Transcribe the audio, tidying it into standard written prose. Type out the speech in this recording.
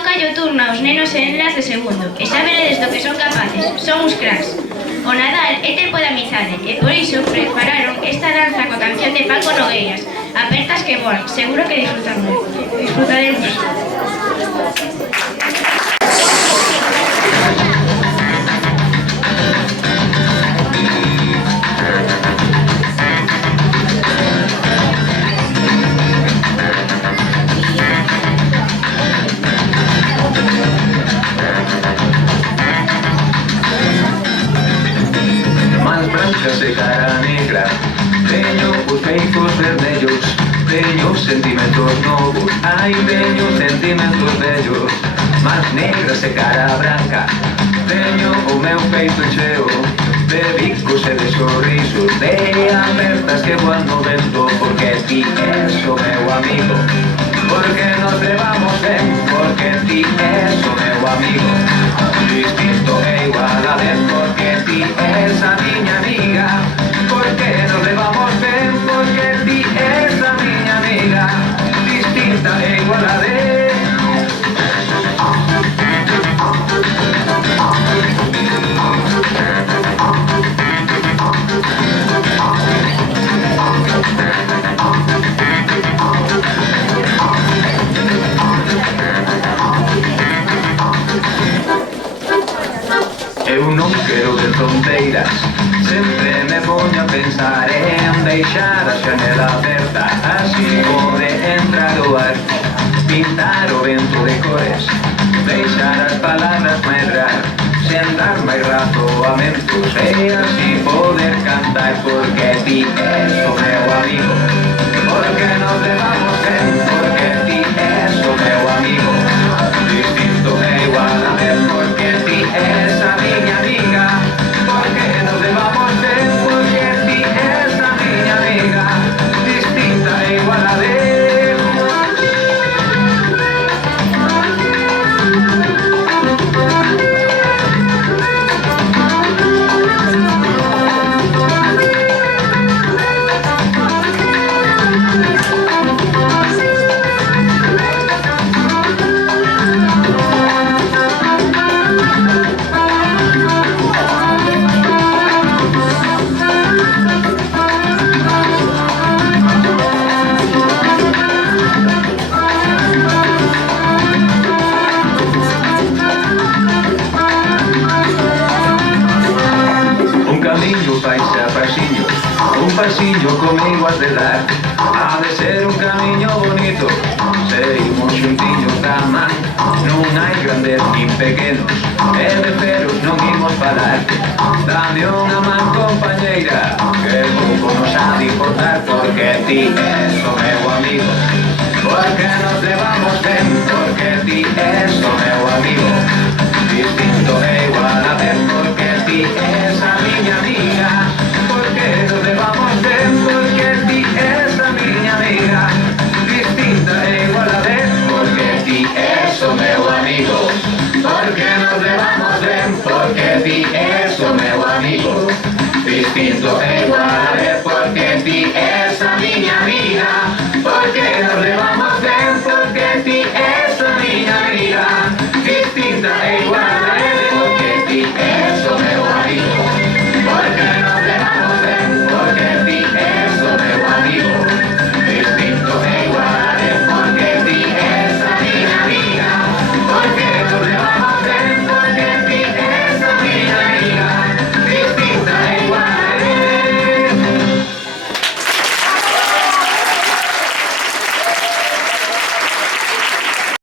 toca o turno aos nenos e nenas de segundo, e xa veredes do que son capaces, son uns cracks. O Nadal é tempo de amizade, e por iso prepararon esta danza coa canción de Paco Nogueiras, Apertas que voan, seguro que disfrutaremos. De cara negra, teño os beizos vermellos, teño sentimentos novos, ai, teño sentimentos vellos, más negras e cara branca, teño o meu peito cheo de bicos e de sorrisos, de apertas que voan no vento, porque ti és o meu amigo, porque nos levamos ben, porque ti és o meu amigo, distinto e igual a vez, porque ti és a miña amiga, porque nos levamos ben, porque ti és a miña amiga, distinta e igual a vez. Eu non quero ver tonteiras, sempre me poño a pensar en deixar a xanela aberta, así pode entrar o ar, pintar o vento de cores, deixar as palabras medrar, sen dar máis razoamentos, e así poder cantar, porque ti és o meu amigo, porque nos levamos ben, porque ti és o meu amigo, distinto e igual a ver, porque ti és a miña amiga, porque nos levamos ben, porque ti és a miña amiga, distinta e igual a ver. Un pasiño comigo has de dar, ha de ser un camiño bonito, seguimos xuntiños da man, non hai grandes nin pequenos, e de feros non imos falar, dame unha man compañeira, que pouco nos ha de importar, porque ti és o meu amigo, porque nos levamos ben, porque ti és o meu amigo, distinto